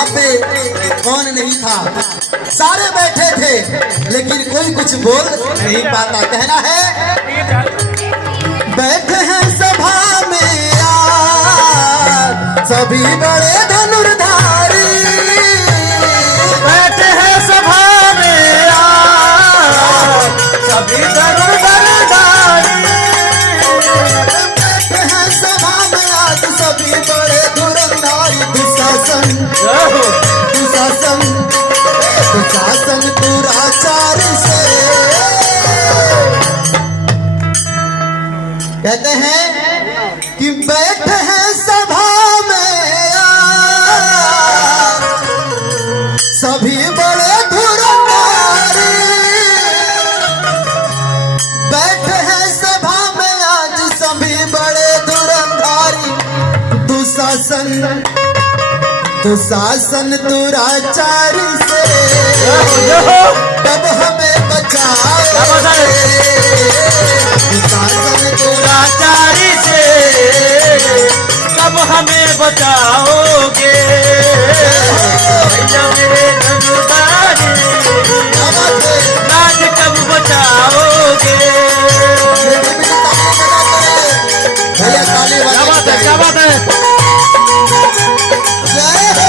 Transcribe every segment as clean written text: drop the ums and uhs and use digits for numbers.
वहां पे कौन नहीं था, सारे बैठे थे लेकिन कोई कुछ बोल नहीं पाता। कहना है बैठे हैं सभा में यार सभी बड़े धनुर्धारी, बैठे हैं सभा में यार सभी धनुर्धारी, बैठे हैं सभा में आज सभी बड़े धनुर्धारी। दुशासन दुराचारी से कहते हैं कि बैठे हैं सभा में यार सभी बड़े धुरंधारी, बैठे हैं सभा में आज सभी बड़े धुरंधारी। दुशासन दुराचारी से कब हमें बचाओगे, दुशासन दुराचारी से कब हमें बचाओगे, भैया मेरे धनुर्धारी राज कब बचाओगे। भैया ताली बजाते क्या बात है जय हो।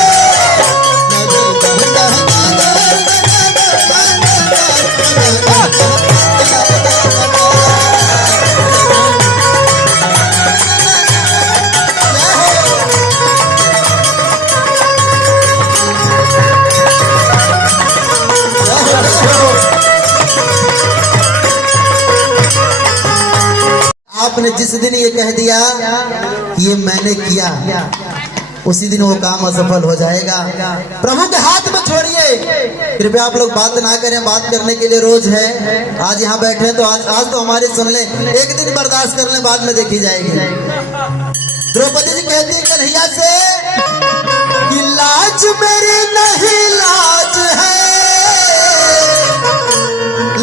आपने जिस दिन ये कह दिया कि ये मैंने किया, उसी दिन वो काम असफल हो जाएगा। प्रभु के हाथ में छोड़िए, कृपया आप लोग बात ना करें, बात करने के लिए रोज है। आज यहाँ बैठे हैं तो आज तो हमारी सुन ले, एक दिन बर्दाश्त कर लें, बाद में देखी जाएगी। द्रौपदी जी कहती है कन्हैया से कि लाज मेरी नहीं लाज है,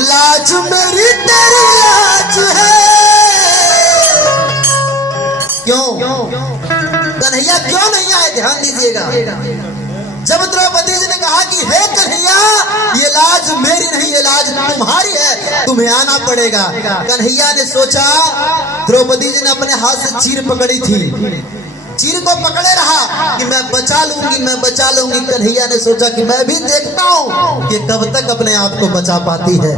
लाज मेरी तेरी लाज है। क्यों कन्हैया क्यों नहीं आए, ध्यान दीजिएगा। जब द्रौपदी जी ने कहा कि हे कन्हैया ये लाज मेरी नहीं, ये लाज तुम्हारी है, तुम्हें आना पड़ेगा। कन्हैया ने सोचा, द्रौपदी जी ने अपने हाथ से चीर पकड़ी थी, चीर को पकड़े रहा कि मैं बचा लूंगी, मैं बचा लूंगी। कन्हैया ने सोचा कि मैं भी देखता हूं कि कब तक अपने आप को बचा पाती है।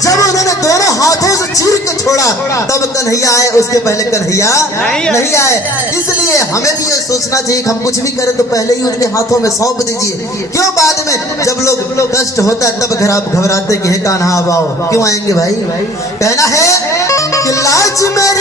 जब उन्होंने दोनों हाथों से चीर के छोड़ा तब कन्हैया आए, उसके पहले कन्हैया नहीं आए। इसलिए हमें भी ये सोचना चाहिए कि हम कुछ भी करें तो पहले ही उनके हाथों में सौंप दीजिए। क्यों बाद में जब लोग कष्ट होता है तब घबराते कि हे कान्हा अब आओ, क्यों आएंगे भाई। कहना है कि लाज मेरी